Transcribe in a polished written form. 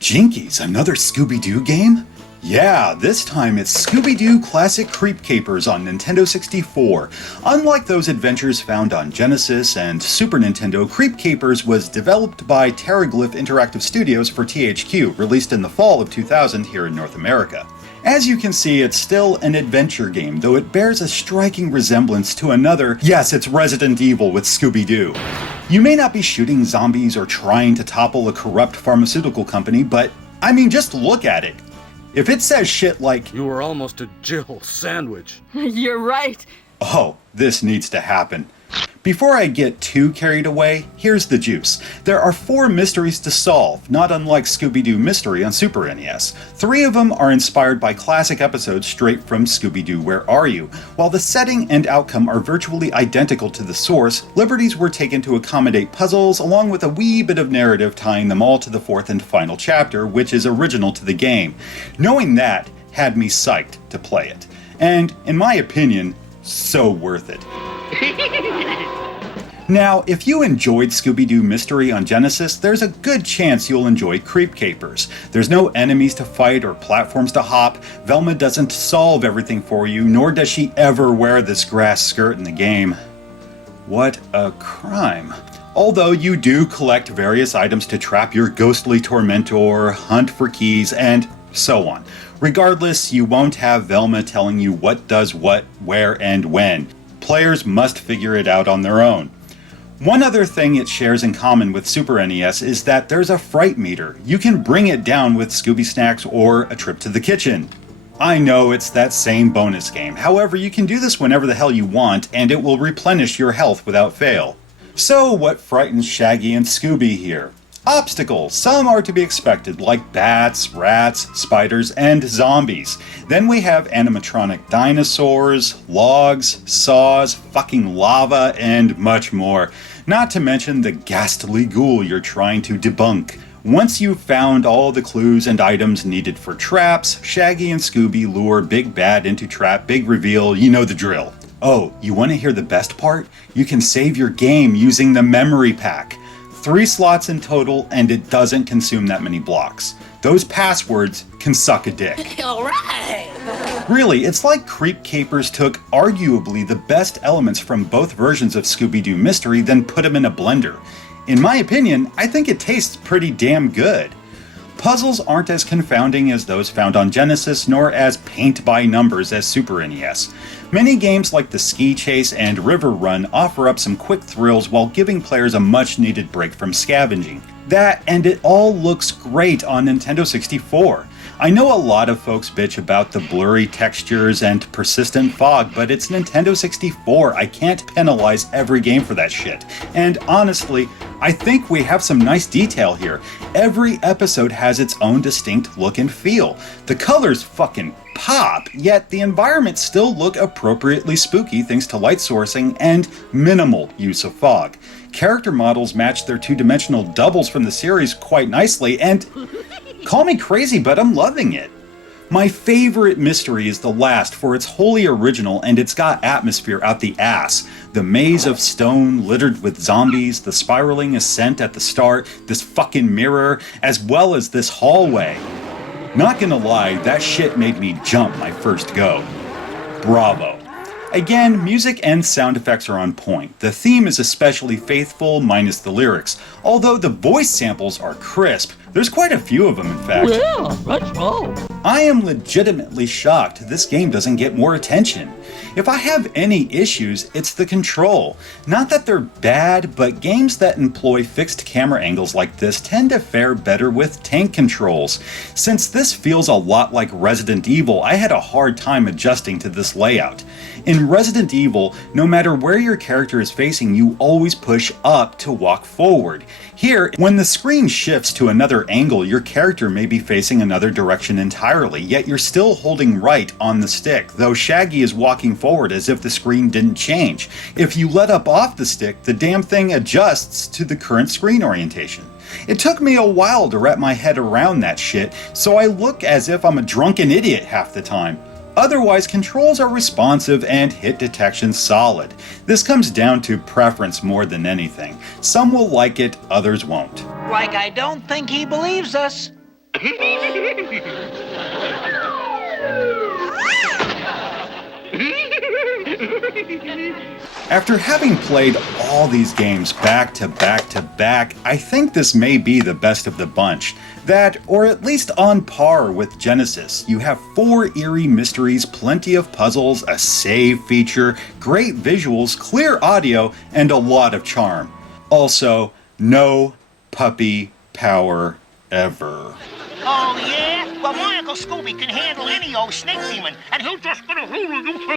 Jinkies, another Scooby-Doo game? Yeah, this time it's Scooby-Doo Classic Creep Capers on Nintendo 64. Unlike those adventures found on Genesis and Super Nintendo, Creep Capers was developed by Terraglyph Interactive Studios for THQ, released in the fall of 2000 here in North America. As you can see, it's still an adventure game, though it bears a striking resemblance to another, yes, it's Resident Evil with Scooby-Doo. You may not be shooting zombies or trying to topple a corrupt pharmaceutical company, but, I mean, just look at it. If it says shit like, "You were almost a Jill sandwich." You're right. Oh, this needs to happen. Before I get too carried away, here's the juice. There are 4 mysteries to solve, not unlike Scooby-Doo Mystery on Super NES. 3 of them are inspired by classic episodes straight from Scooby-Doo Where Are You? While the setting and outcome are virtually identical to the source, liberties were taken to accommodate puzzles along with a wee bit of narrative tying them all to the 4th and final chapter, which is original to the game. Knowing that had me psyched to play it. And, in my opinion, so worth it. Now, if you enjoyed Scooby-Doo Mystery on Genesis, there's a good chance you'll enjoy Creep Capers. There's no enemies to fight or platforms to hop, Velma doesn't solve everything for you, nor does she ever wear this grass skirt in the game. What a crime. Although you do collect various items to trap your ghostly tormentor, hunt for keys, and so on. Regardless, you won't have Velma telling you what does what, where, and when. Players must figure it out on their own. One other thing it shares in common with Super NES is that there's a fright meter. You can bring it down with Scooby Snacks or a trip to the kitchen. I know it's that same bonus game, however you can do this whenever the hell you want and it will replenish your health without fail. So what frightens Shaggy and Scooby here? Obstacles. Some are to be expected, like bats, rats, spiders, and zombies. Then we have animatronic dinosaurs, logs, saws, fucking lava, and much more. Not to mention the ghastly ghoul you're trying to debunk. Once you've found all the clues and items needed for traps, Shaggy and Scooby lure Big Bad into trap, big reveal, you know the drill. Oh, you want to hear the best part? You can save your game using the memory pack. 3 slots in total, and it doesn't consume that many blocks. Those passwords can suck a dick. Alright! Really, it's like Creep Capers took arguably the best elements from both versions of Scooby-Doo Mystery, then put them in a blender. In my opinion, I think it tastes pretty damn good. Puzzles aren't as confounding as those found on Genesis, nor as paint-by-numbers as Super NES. Many games like the Ski Chase and River Run offer up some quick thrills while giving players a much-needed break from scavenging. That, and it all looks great on Nintendo 64. I know a lot of folks bitch about the blurry textures and persistent fog, but it's Nintendo 64. I can't penalize every game for that shit. And honestly, I think we have some nice detail here. Every episode has its own distinct look and feel. The colors fucking pop, yet the environments still look appropriately spooky thanks to light sourcing and minimal use of fog. Character models match their 2-dimensional doubles from the series quite nicely, and call me crazy, but I'm loving it. My favorite mystery is the last, for it's wholly original and it's got atmosphere out the ass. The maze of stone littered with zombies, the spiraling ascent at the start, this fucking mirror, as well as this hallway. Not gonna lie, that shit made me jump my first go. Bravo. Again, music and sound effects are on point. The theme is especially faithful, minus the lyrics. Although the voice samples are crisp, there's quite a few of them in fact. Yeah, let's roll. I am legitimately shocked this game doesn't get more attention. If I have any issues, it's the control. Not that they're bad, but games that employ fixed camera angles like this tend to fare better with tank controls. Since this feels a lot like Resident Evil, I had a hard time adjusting to this layout. In Resident Evil, no matter where your character is facing, you always push up to walk forward. Here, when the screen shifts to another angle, your character may be facing another direction entirely, yet you're still holding right on the stick, though Shaggy is walking forward as if the screen didn't change. If you let up off the stick, the damn thing adjusts to the current screen orientation. It took me a while to wrap my head around that shit, so I look as if I'm a drunken idiot half the time. Otherwise, controls are responsive and hit detection solid. This comes down to preference more than anything. Some will like it, others won't. Like I don't think he believes us. After having played all these games back to back to back, I think this may be the best of the bunch. That, or at least on par with Genesis. You have 4 eerie mysteries, plenty of puzzles, a save feature, great visuals, clear audio, and a lot of charm. Also, no puppy power ever. Oh, yeah? Well, my Uncle Scooby can handle any old snake demon, and he'll just get a hold of you.